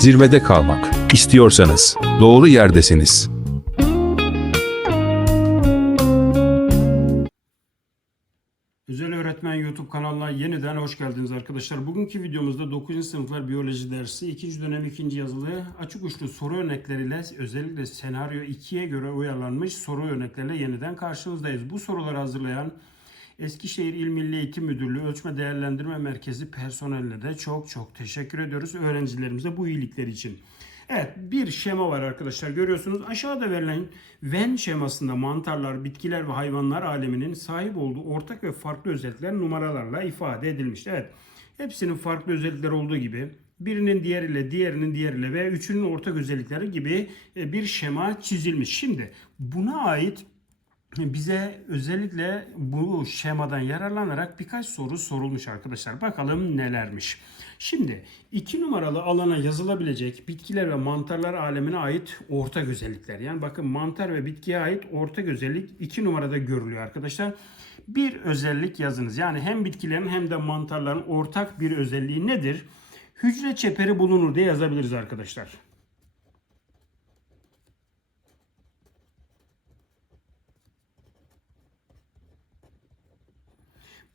Zirvede kalmak istiyorsanız doğru yerdesiniz. Özel Öğretmen YouTube kanalına yeniden hoş geldiniz arkadaşlar. Bugünkü videomuzda 9. sınıflar biyoloji dersi 2. dönem 2. yazılı açık uçlu soru örnekleriyle özellikle senaryo 2'ye göre uyarlanmış soru örnekleriyle yeniden karşınızdayız. Bu soruları hazırlayan Eskişehir İl Milli Eğitim Müdürlüğü Ölçme Değerlendirme Merkezi personeline de çok çok teşekkür ediyoruz öğrencilerimize bu iyilikleri için. Evet bir şema var arkadaşlar görüyorsunuz. Aşağıda verilen Venn şemasında mantarlar, bitkiler ve hayvanlar aleminin sahip olduğu ortak ve farklı özellikler numaralarla ifade edilmiş. Evet hepsinin farklı özellikler olduğu gibi birinin diğeriyle, diğerinin diğeriyle ve üçünün ortak özellikleri gibi e, bir şema çizilmiş. Şimdi buna ait bize özellikle bu şemadan yararlanarak birkaç soru sorulmuş arkadaşlar. Bakalım nelermiş. Şimdi iki numaralı alana yazılabilecek bitkiler ve mantarlar alemine ait ortak özellikler. Yani bakın mantar ve bitkiye ait ortak özellik iki numarada görülüyor arkadaşlar. Bir özellik yazınız. Yani hem bitkilerin hem de mantarların ortak bir özelliği nedir? Hücre çeperi bulunur diye yazabiliriz arkadaşlar.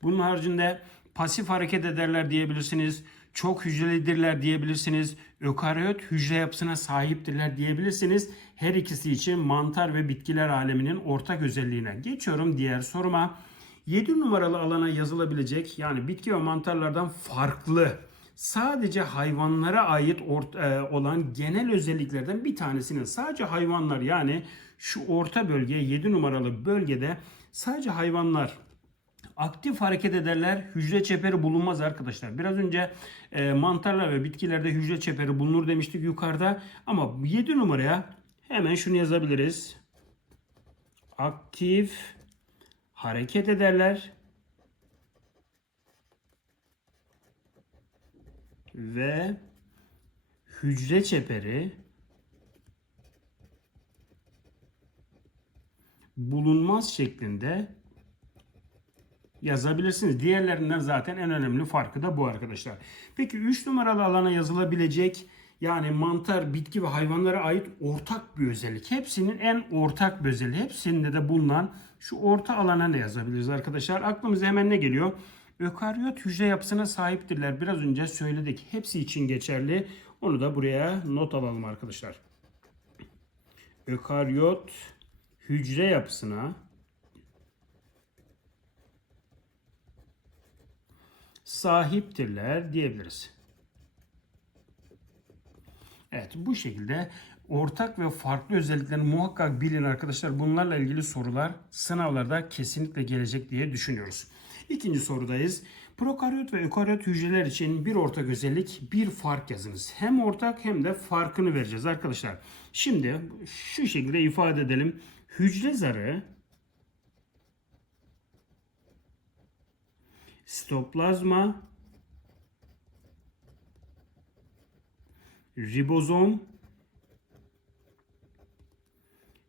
Bunun haricinde pasif hareket ederler diyebilirsiniz. Çok hücrelidirler diyebilirsiniz. Ökaryot hücre yapısına sahiptirler diyebilirsiniz. Her ikisi için mantar ve bitkiler aleminin ortak özelliğine. Geçiyorum diğer soruma. 7 numaralı alana yazılabilecek yani bitki ve mantarlardan farklı sadece hayvanlara ait e, olan genel özelliklerden bir tanesinin sadece hayvanlar yani şu orta bölge 7 numaralı bölgede sadece hayvanlar aktif hareket ederler. Hücre çeperi bulunmaz arkadaşlar. Biraz önce e, mantarlar ve bitkilerde hücre çeperi bulunur demiştik yukarıda. Ama 7 numaraya hemen şunu yazabiliriz. Aktif hareket ederler. Ve hücre çeperi bulunmaz şeklinde yazabilirsiniz. Diğerlerinden zaten en önemli farkı da bu arkadaşlar. Peki 3 numaralı alana yazılabilecek yani mantar, bitki ve hayvanlara ait ortak bir özellik. Hepsinin en ortak bir özelliği. Hepsinde de bulunan şu orta alana ne yazabiliriz arkadaşlar? Aklımıza hemen ne geliyor? Ökaryot hücre yapısına sahiptirler. Biraz önce söyledik. Hepsi için geçerli. Onu da buraya not alalım arkadaşlar. Ökaryot hücre yapısına sahiptirler diyebiliriz. Evet bu şekilde ortak ve farklı özelliklerini muhakkak bilin arkadaşlar. Bunlarla ilgili sorular sınavlarda kesinlikle gelecek diye düşünüyoruz. İkinci sorudayız. Prokaryot ve ökaryot hücreler için bir ortak özellik, bir fark yazınız. Hem ortak hem de farkını vereceğiz arkadaşlar. Şimdi şu şekilde ifade edelim. Hücre zarı sitoplazma, ribozom,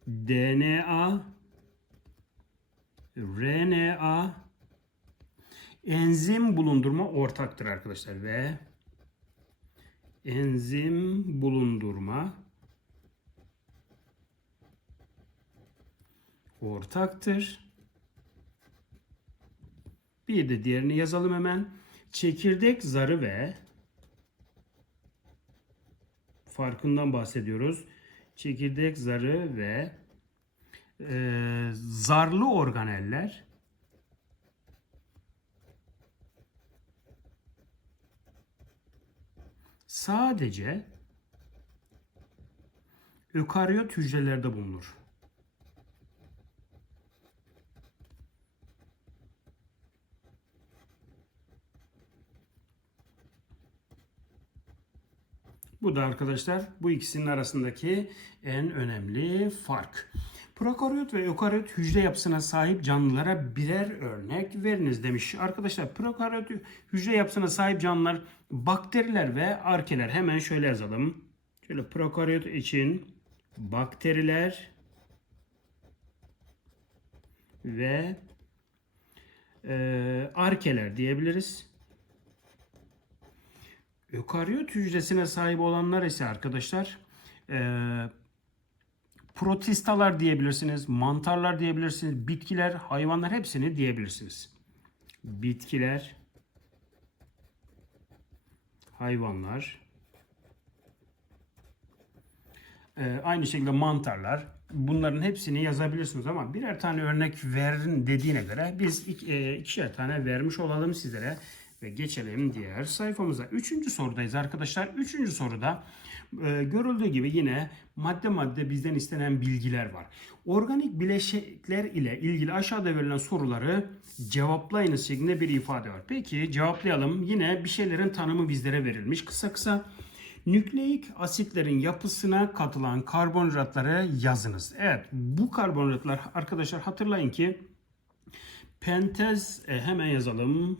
DNA, RNA, enzim bulundurma ortaktır arkadaşlar ve enzim bulundurma ortaktır. Bir de diğerini yazalım hemen. Çekirdek zarı ve farkından bahsediyoruz. Çekirdek zarı ve e, zarlı organeller sadece ökaryot hücrelerde bulunur. Bu da arkadaşlar bu ikisinin arasındaki en önemli fark. Prokaryot ve ökaryot hücre yapısına sahip canlılara birer örnek veriniz demiş. Arkadaşlar prokaryot hücre yapısına sahip canlılar bakteriler ve arkeler. Hemen şöyle yazalım. Şöyle prokaryot için bakteriler ve e, arkeler diyebiliriz. Ökaryot hücresine sahip olanlar ise arkadaşlar eee protistalar diyebilirsiniz, mantarlar diyebilirsiniz, bitkiler, hayvanlar hepsini diyebilirsiniz. Bitkiler, hayvanlar, Ee, aynı şekilde mantarlar. Bunların hepsini yazabilirsiniz ama birer tane örnek verin dediğine göre biz ik- e, ikişer tane vermiş olalım sizlere ve geçelim diğer sayfamıza. Üçüncü sorudayız arkadaşlar. Üçüncü soruda e, görüldüğü gibi yine madde madde bizden istenen bilgiler var. Organik bileşikler ile ilgili aşağıda verilen soruları cevaplayınız şeklinde bir ifade var. Peki cevaplayalım. Yine bir şeylerin tanımı bizlere verilmiş. Kısa kısa Nükleik asitlerin yapısına katılan karbonhidratları yazınız. Evet bu karbonhidratlar arkadaşlar hatırlayın ki pentez e, hemen yazalım.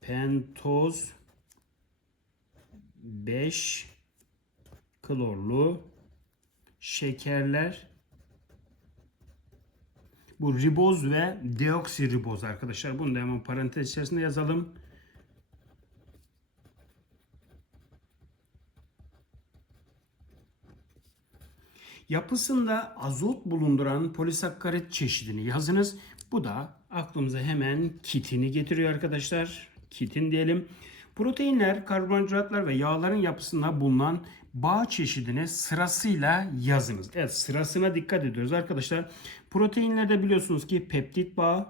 Pentoz 5 klorlu şekerler bu riboz ve deoksiriboz arkadaşlar. Bunu da hemen parantez içerisinde yazalım. Yapısında azot bulunduran polisakkarit çeşidini yazınız. Bu da aklımıza hemen kitini getiriyor arkadaşlar. Kitin diyelim. Proteinler, karbonhidratlar ve yağların yapısında bulunan bağ çeşidini sırasıyla yazınız. Evet sırasına dikkat ediyoruz arkadaşlar. Proteinlerde biliyorsunuz ki peptit bağı,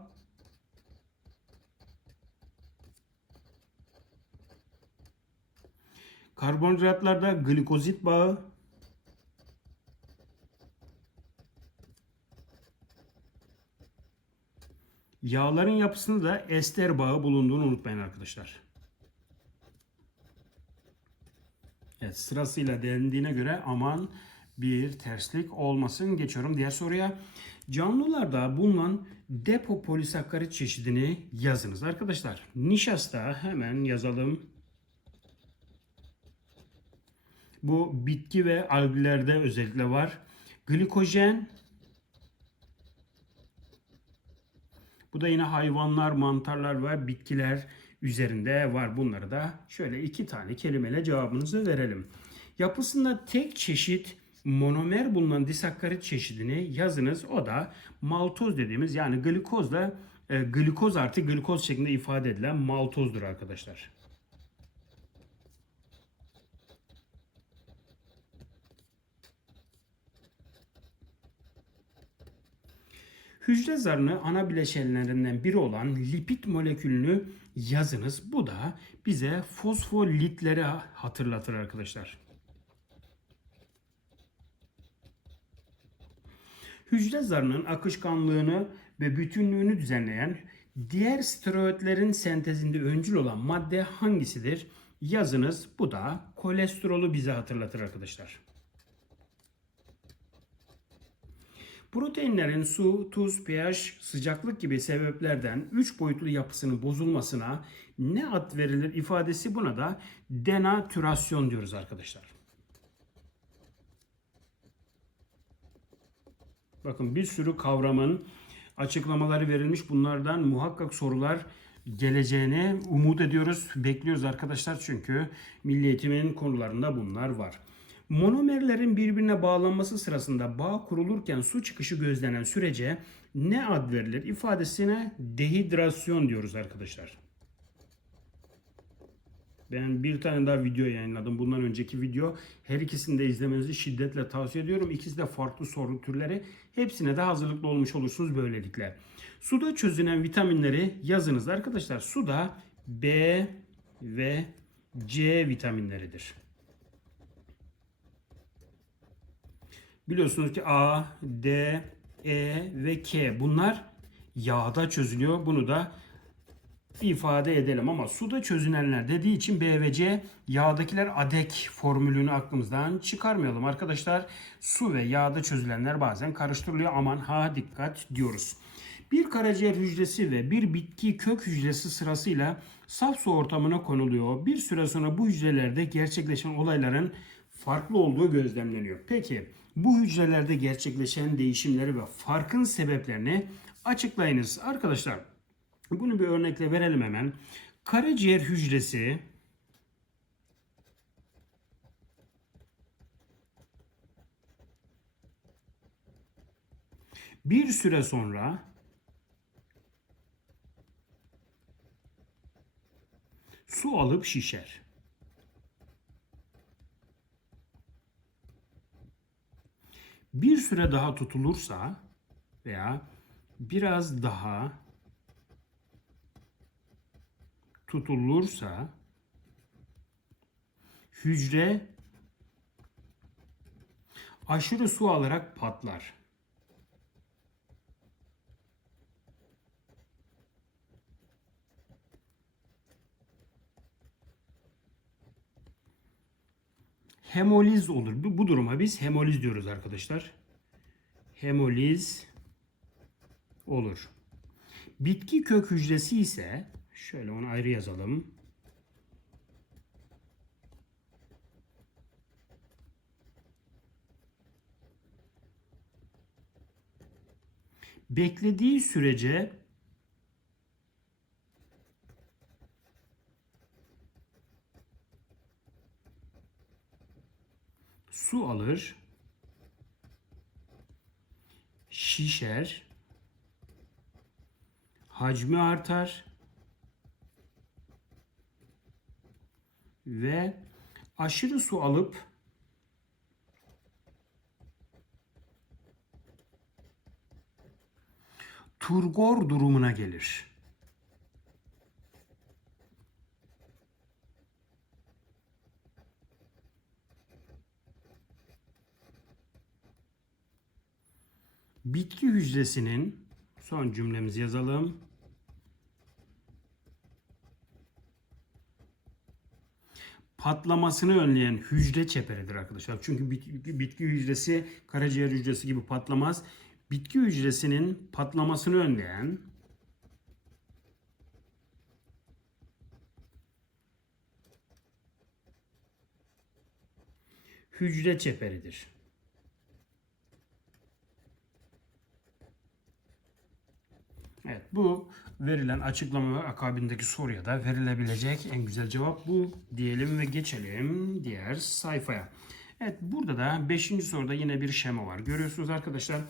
karbonhidratlarda glikozit bağı, Yağların yapısında da ester bağı bulunduğunu unutmayın arkadaşlar. Evet sırasıyla dendiğine göre aman bir terslik olmasın. Geçiyorum diğer soruya. Canlılarda bulunan depo polisakkarit çeşidini yazınız. Arkadaşlar nişasta hemen yazalım. Bu bitki ve algilerde özellikle var. Glikojen Bu da yine hayvanlar, mantarlar ve bitkiler üzerinde var. Bunları da şöyle iki tane kelimeyle cevabınızı verelim. Yapısında tek çeşit monomer bulunan disakkarit çeşidini yazınız. O da maltoz dediğimiz yani glikozla e, glikoz artı glikoz şeklinde ifade edilen maltozdur arkadaşlar. Hücre zarını ana bileşenlerinden biri olan lipid molekülünü yazınız. Bu da bize fosfolitleri hatırlatır arkadaşlar. Hücre zarının akışkanlığını ve bütünlüğünü düzenleyen diğer steroidlerin sentezinde öncül olan madde hangisidir? Yazınız. Bu da kolesterolü bize hatırlatır arkadaşlar. Proteinlerin su, tuz, pH, sıcaklık gibi sebeplerden 3 boyutlu yapısının bozulmasına ne ad verilir ifadesi buna da denatürasyon diyoruz arkadaşlar. Bakın bir sürü kavramın açıklamaları verilmiş. Bunlardan muhakkak sorular geleceğini umut ediyoruz. Bekliyoruz arkadaşlar çünkü milli eğitimin konularında bunlar var. Monomerlerin birbirine bağlanması sırasında bağ kurulurken su çıkışı gözlenen sürece ne ad verilir? İfadesine dehidrasyon diyoruz arkadaşlar. Ben bir tane daha video yayınladım. Bundan önceki video. Her ikisini de izlemenizi şiddetle tavsiye ediyorum. İkisi de farklı soru türleri. Hepsine de hazırlıklı olmuş olursunuz böylelikle. Suda çözünen vitaminleri yazınız arkadaşlar. Suda B ve C vitaminleridir. Biliyorsunuz ki A, D, E ve K bunlar yağda çözülüyor. Bunu da ifade edelim ama suda çözünenler dediği için B ve C yağdakiler adek formülünü aklımızdan çıkarmayalım arkadaşlar. Su ve yağda çözülenler bazen karıştırılıyor aman ha dikkat diyoruz. Bir karaciğer hücresi ve bir bitki kök hücresi sırasıyla saf su ortamına konuluyor. Bir süre sonra bu hücrelerde gerçekleşen olayların farklı olduğu gözlemleniyor. Peki bu hücrelerde gerçekleşen değişimleri ve farkın sebeplerini açıklayınız. Arkadaşlar bunu bir örnekle verelim hemen. Karaciğer hücresi bir süre sonra su alıp şişer. Bir süre daha tutulursa veya biraz daha tutulursa hücre aşırı su alarak patlar. Hemoliz olur. Bu, bu duruma biz hemoliz diyoruz arkadaşlar. Hemoliz olur. Bitki kök hücresi ise şöyle onu ayrı yazalım. Beklediği sürece su alır, şişer, hacmi artar ve aşırı su alıp turgor durumuna gelir. Bitki hücresinin son cümlemizi yazalım. Patlamasını önleyen hücre çeperidir arkadaşlar. Çünkü bitki, bitki hücresi karaciğer hücresi gibi patlamaz. Bitki hücresinin patlamasını önleyen hücre çeperidir. Evet bu verilen açıklama ve akabindeki soruya da verilebilecek en güzel cevap bu diyelim ve geçelim diğer sayfaya. Evet burada da 5. soruda yine bir şema var. Görüyorsunuz arkadaşlar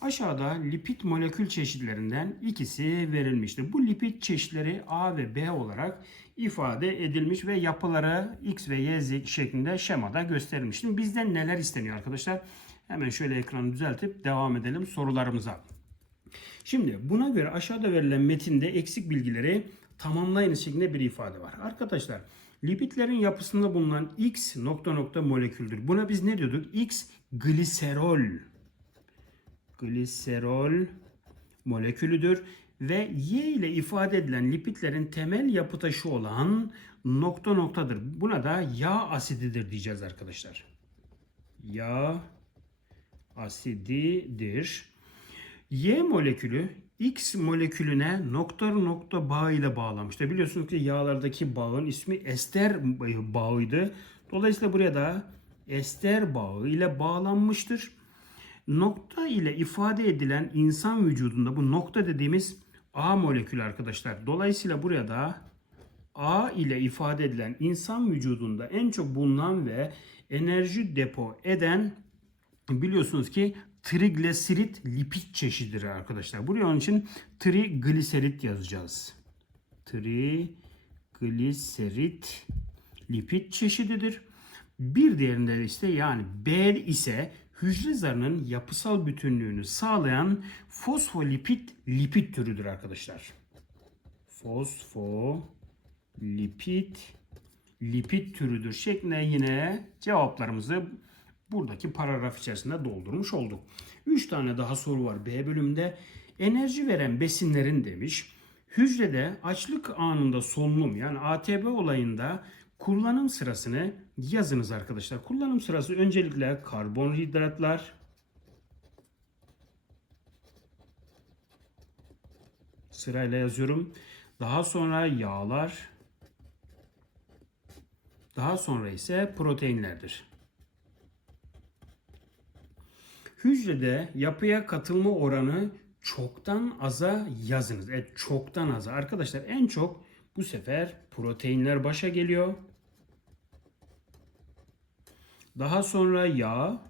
aşağıda lipid molekül çeşitlerinden ikisi verilmiştir. Bu lipid çeşitleri A ve B olarak ifade edilmiş ve yapıları X ve Y şeklinde şemada gösterilmiştir. Bizden neler isteniyor arkadaşlar? Hemen şöyle ekranı düzeltip devam edelim sorularımıza. Şimdi buna göre aşağıda verilen metinde eksik bilgileri tamamlayınız şeklinde bir ifade var. Arkadaşlar lipidlerin yapısında bulunan X nokta nokta moleküldür. Buna biz ne diyorduk? X gliserol. Gliserol molekülüdür ve Y ile ifade edilen lipidlerin temel yapı taşı olan nokta noktadır. Buna da yağ asididir diyeceğiz arkadaşlar. Yağ asididir. Y molekülü X molekülüne nokta nokta bağı ile bağlamıştır. Biliyorsunuz ki yağlardaki bağın ismi ester bağıydı. Dolayısıyla buraya da ester bağı ile bağlanmıştır. Nokta ile ifade edilen insan vücudunda bu nokta dediğimiz A molekülü arkadaşlar. Dolayısıyla buraya da A ile ifade edilen insan vücudunda en çok bulunan ve enerji depo eden biliyorsunuz ki trigliserit lipid çeşididir arkadaşlar. Buraya onun için trigliserit yazacağız. Trigliserit lipid çeşididir. Bir diğerinde işte yani B ise hücre zarının yapısal bütünlüğünü sağlayan fosfolipid lipid türüdür arkadaşlar. Fosfolipid lipid türüdür şeklinde yine cevaplarımızı buradaki paragraf içerisinde doldurmuş olduk. 3 tane daha soru var B bölümünde. Enerji veren besinlerin demiş. Hücrede açlık anında solunum yani ATP olayında kullanım sırasını yazınız arkadaşlar. Kullanım sırası öncelikle karbonhidratlar, sırayla yazıyorum. Daha sonra yağlar, daha sonra ise proteinlerdir. Hücrede yapıya katılma oranı çoktan aza yazınız. Evet çoktan aza. Arkadaşlar en çok bu sefer proteinler başa geliyor. Daha sonra yağ.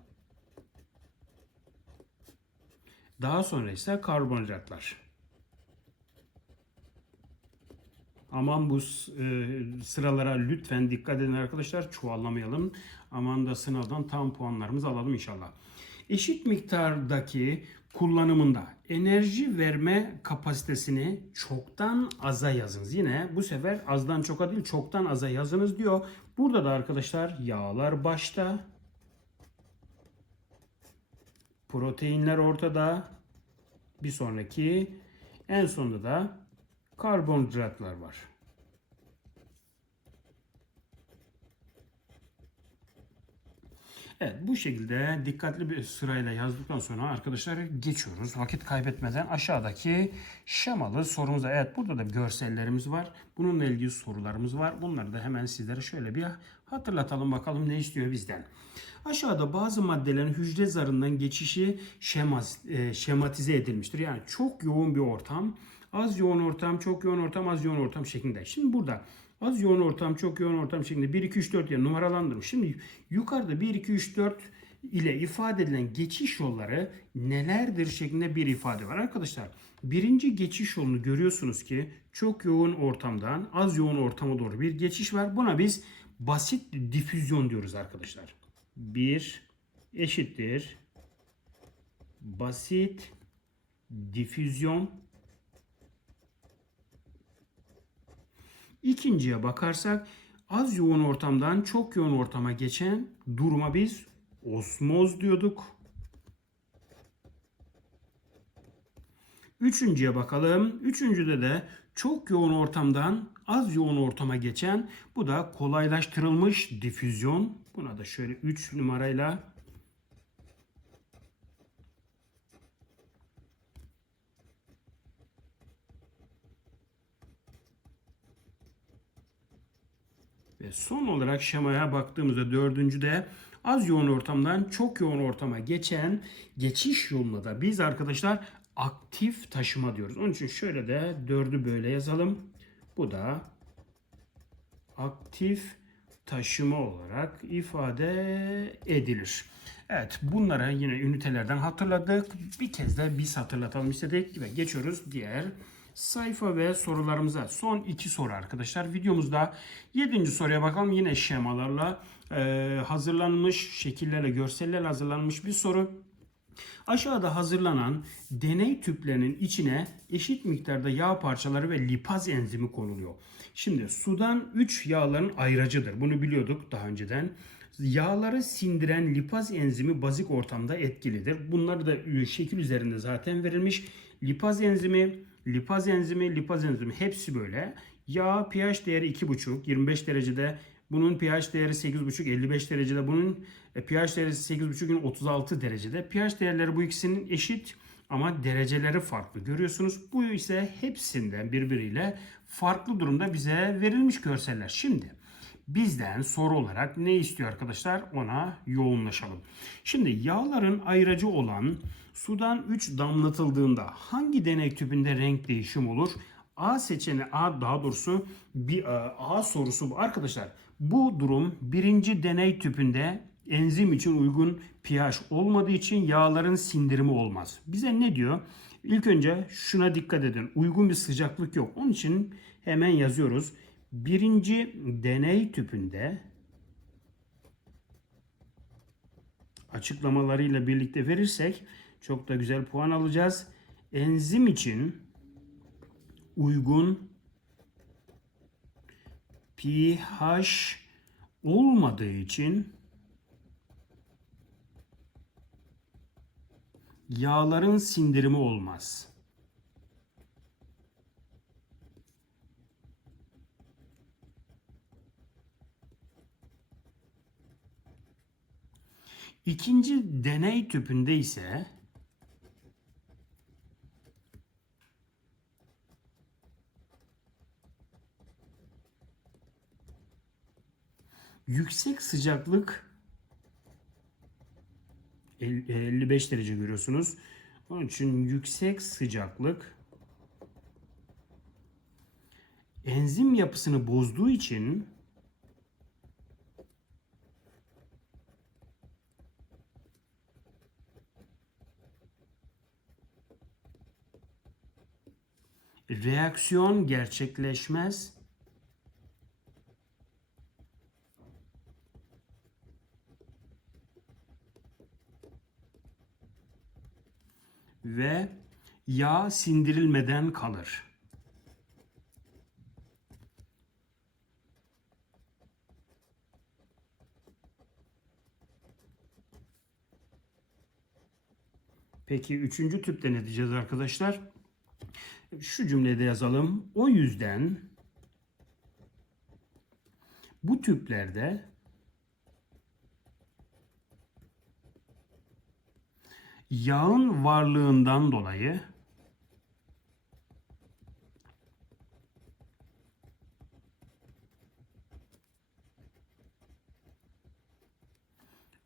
Daha sonra ise karbonhidratlar. Aman bu e, sıralara lütfen dikkat edin arkadaşlar. Çuvallamayalım. Aman da sınavdan tam puanlarımızı alalım inşallah. Eşit miktardaki kullanımında enerji verme kapasitesini çoktan aza yazınız. Yine bu sefer azdan çoka değil çoktan aza yazınız diyor. Burada da arkadaşlar yağlar başta. Proteinler ortada. Bir sonraki en sonunda da karbonhidratlar var. Evet bu şekilde dikkatli bir sırayla yazdıktan sonra arkadaşlar geçiyoruz. Vakit kaybetmeden aşağıdaki şemalı sorumuza. Evet burada da görsellerimiz var. Bununla ilgili sorularımız var. Bunları da hemen sizlere şöyle bir hatırlatalım bakalım ne istiyor bizden. Aşağıda bazı maddelerin hücre zarından geçişi şemas, e, şematize edilmiştir. Yani çok yoğun bir ortam, az yoğun ortam, çok yoğun ortam, az yoğun ortam şeklinde. Şimdi burada az yoğun ortam, çok yoğun ortam şeklinde 1, 2, 3, 4 diye numaralandırmış. Şimdi yukarıda 1, 2, 3, 4 ile ifade edilen geçiş yolları nelerdir şeklinde bir ifade var. Arkadaşlar birinci geçiş yolunu görüyorsunuz ki çok yoğun ortamdan az yoğun ortama doğru bir geçiş var. Buna biz basit difüzyon diyoruz arkadaşlar. 1 eşittir basit difüzyon İkinciye bakarsak az yoğun ortamdan çok yoğun ortama geçen duruma biz osmoz diyorduk. Üçüncüye bakalım. Üçüncüde de çok yoğun ortamdan az yoğun ortama geçen bu da kolaylaştırılmış difüzyon. Buna da şöyle 3 numarayla son olarak şemaya baktığımızda dördüncüde az yoğun ortamdan çok yoğun ortama geçen geçiş yoluna da biz arkadaşlar aktif taşıma diyoruz. Onun için şöyle de dördü böyle yazalım. Bu da aktif taşıma olarak ifade edilir. Evet bunları yine ünitelerden hatırladık. Bir kez de biz hatırlatalım istedik ve geçiyoruz diğer sayfa ve sorularımıza. Son iki soru arkadaşlar. Videomuzda yedinci soruya bakalım. Yine şemalarla e, hazırlanmış, şekillerle, görsellerle hazırlanmış bir soru. Aşağıda hazırlanan deney tüplerinin içine eşit miktarda yağ parçaları ve lipaz enzimi konuluyor. Şimdi sudan 3 yağların ayracıdır. Bunu biliyorduk daha önceden. Yağları sindiren lipaz enzimi bazik ortamda etkilidir. Bunlar da şekil üzerinde zaten verilmiş. Lipaz enzimi, lipaz enzimi, lipaz enzimi hepsi böyle. Yağ pH değeri 2,5, 25 derecede. Bunun pH değeri 8,5, 55 derecede. Bunun e, pH değeri 8,5, 36 derecede. pH değerleri bu ikisinin eşit ama dereceleri farklı. Görüyorsunuz bu ise hepsinden birbiriyle farklı durumda bize verilmiş görseller. Şimdi bizden soru olarak ne istiyor arkadaşlar? Ona yoğunlaşalım. Şimdi yağların ayracı olan sudan 3 damlatıldığında hangi deney tüpünde renk değişim olur? A seçeneği A daha doğrusu bir A sorusu bu. Arkadaşlar bu durum birinci deney tüpünde enzim için uygun pH olmadığı için yağların sindirimi olmaz. Bize ne diyor? İlk önce şuna dikkat edin. Uygun bir sıcaklık yok. Onun için hemen yazıyoruz. Birinci deney tüpünde açıklamalarıyla birlikte verirsek çok da güzel puan alacağız. Enzim için uygun pH olmadığı için yağların sindirimi olmaz. İkinci deney tüpünde ise yüksek sıcaklık 55 derece görüyorsunuz. Onun için yüksek sıcaklık enzim yapısını bozduğu için reaksiyon gerçekleşmez ve yağ sindirilmeden kalır. Peki üçüncü tüpte ne diyeceğiz arkadaşlar? Şu cümlede yazalım. O yüzden bu tüplerde yağın varlığından dolayı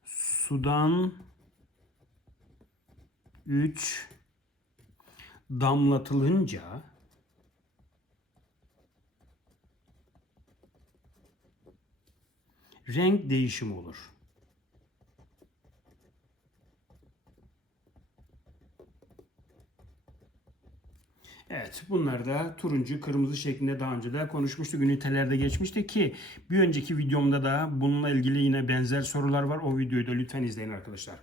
sudan 3 damlatılınca renk değişimi olur. Evet bunlar da turuncu kırmızı şeklinde daha önce de konuşmuştuk. Ünitelerde geçmişti ki bir önceki videomda da bununla ilgili yine benzer sorular var. O videoyu da lütfen izleyin arkadaşlar.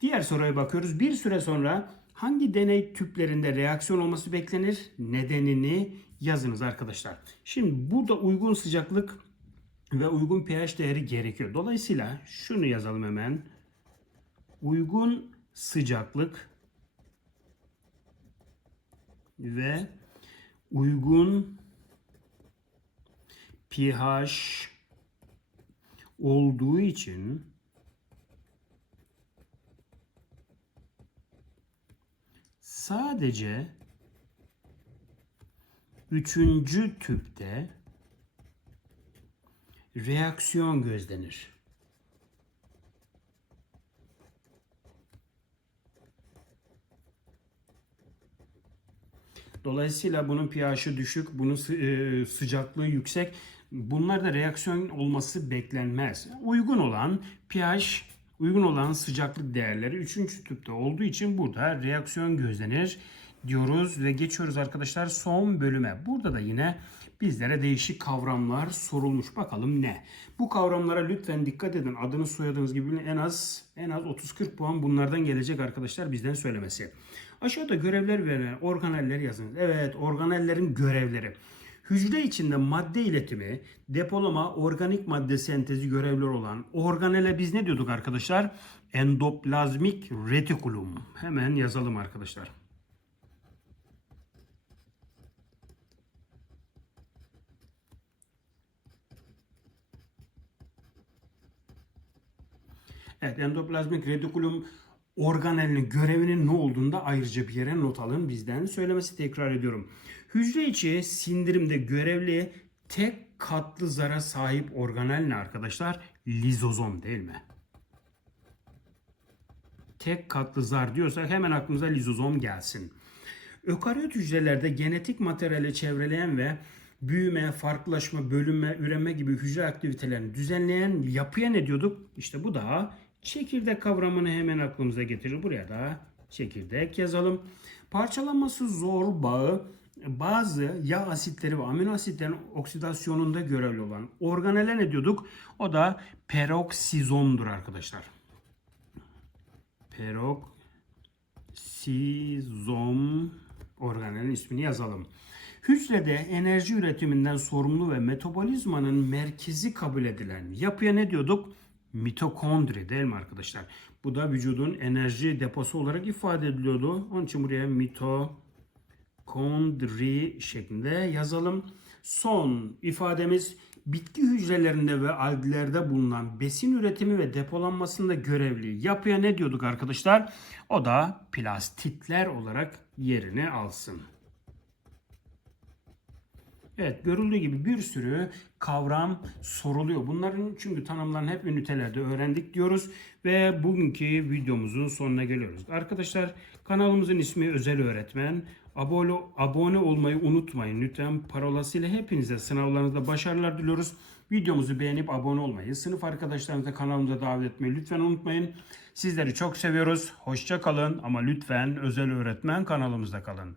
Diğer soruya bakıyoruz. Bir süre sonra hangi deney tüplerinde reaksiyon olması beklenir? Nedenini yazınız arkadaşlar. Şimdi burada uygun sıcaklık ve uygun pH değeri gerekiyor. Dolayısıyla şunu yazalım hemen. Uygun sıcaklık ve uygun pH olduğu için sadece üçüncü tüpte reaksiyon gözlenir. Dolayısıyla bunun pH'i düşük, bunun e, sıcaklığı yüksek. Bunlarda reaksiyon olması beklenmez. Uygun olan pH, uygun olan sıcaklık değerleri 3. tüpte olduğu için burada reaksiyon gözlenir diyoruz ve geçiyoruz arkadaşlar son bölüme. Burada da yine bizlere değişik kavramlar sorulmuş. Bakalım ne? Bu kavramlara lütfen dikkat edin. Adınız soyadınız gibi en az en az 30-40 puan bunlardan gelecek arkadaşlar bizden söylemesi. Aşağıda görevler verilen organeller yazınız. Evet, organellerin görevleri. Hücre içinde madde iletimi, depolama, organik madde sentezi görevleri olan organele biz ne diyorduk arkadaşlar? Endoplazmik retikulum. Hemen yazalım arkadaşlar. Evet, endoplazmik retikulum organelinin görevinin ne olduğunu da ayrıca bir yere not alın. Bizden söylemesi tekrar ediyorum. Hücre içi sindirimde görevli tek katlı zara sahip organel ne arkadaşlar? Lizozom değil mi? Tek katlı zar diyorsak hemen aklımıza lizozom gelsin. Ökaryot hücrelerde genetik materyale çevreleyen ve büyüme, farklılaşma, bölünme, üreme gibi hücre aktivitelerini düzenleyen yapıya ne diyorduk? İşte bu da çekirdek kavramını hemen aklımıza getirir. Buraya da çekirdek yazalım. Parçalanması zor bağı bazı yağ asitleri ve amino asitlerin oksidasyonunda görevli olan organele ne diyorduk? O da peroksizomdur arkadaşlar. Peroksizom organelin ismini yazalım. Hücrede enerji üretiminden sorumlu ve metabolizmanın merkezi kabul edilen yapıya ne diyorduk? Mitokondri değil mi arkadaşlar? Bu da vücudun enerji deposu olarak ifade ediliyordu. Onun için buraya mitokondri şeklinde yazalım. Son ifademiz bitki hücrelerinde ve algilerde bulunan besin üretimi ve depolanmasında görevli yapıya ne diyorduk arkadaşlar? O da plastitler olarak yerini alsın. Evet görüldüğü gibi bir sürü kavram soruluyor. Bunların çünkü tanımlarını hep ünitelerde öğrendik diyoruz ve bugünkü videomuzun sonuna geliyoruz. Arkadaşlar kanalımızın ismi Özel Öğretmen. Abone, abone olmayı unutmayın. Lütfen parolasıyla hepinize sınavlarınızda başarılar diliyoruz. Videomuzu beğenip abone olmayı, sınıf arkadaşlarınızı da kanalımıza davet etmeyi lütfen unutmayın. Sizleri çok seviyoruz. Hoşça kalın ama lütfen Özel Öğretmen kanalımızda kalın.